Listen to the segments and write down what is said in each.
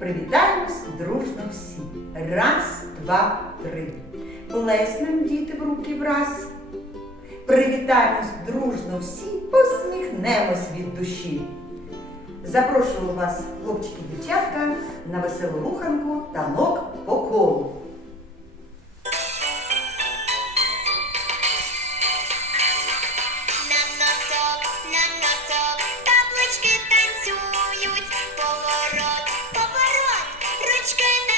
привітаємось дружно всі. Раз, два, три. Плеснем діти в руки враз. Привітаємось дружно всі, посміхнемось від душі. Запрошую вас, хлопчики-дівчатка, на веселу руханку танок по колу. Ручки не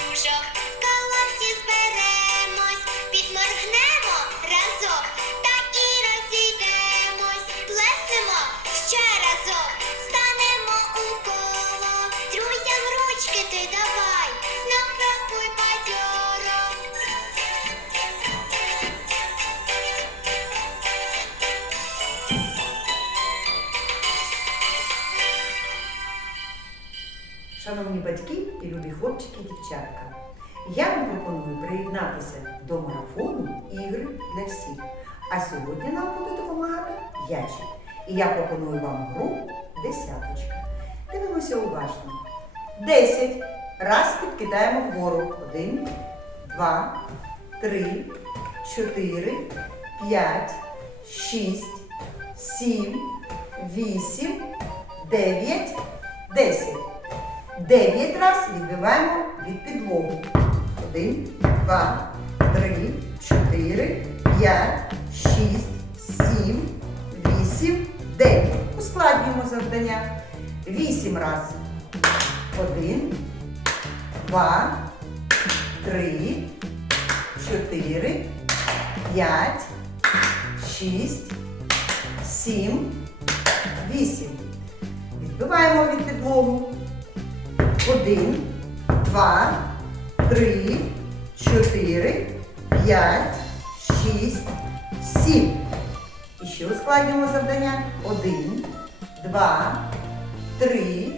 you Fusion. Шановні батьки і любі хлопчики і дівчатка, я вам пропоную приєднатися до марафону ігри для всіх. А сьогодні нам буде допомагати Ячик. І я пропоную вам гру десяточка. Дивимося уважно. Десять. Раз підкидаємо вгору. Один, два, три, чотири, п'ять, шість, сім, вісім, дев'ять, десять. Дев'ять раз відбиваємо від підлоги. Один, два, три, чотири, п'ять, шість, сім, вісім, дев'ять. Ускладнюємо завдання. Вісім раз. Один, два, три, чотири, п'ять, шість, сім, вісім. Відбиваємо від підлогу. Один, два, три, чотири, п'ять, шість, сім. І ще ускладнюємо завдання. Один, два, три,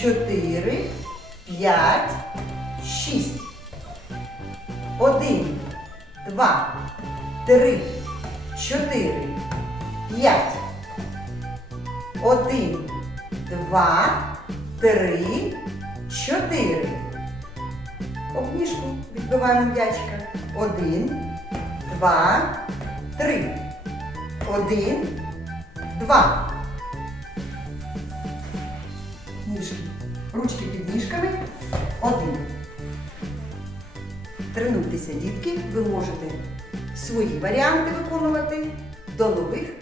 чотири, п'ять, шість. Один, два, три, чотири, п'ять. Один, два, три, чотири. Обніжку відбиваємо м'ячика. Один, два, три. Один, два. Ніжки. Ручки під ніжками. Один. Тренуйтеся, дітки. Ви можете свої варіанти виконувати. До нових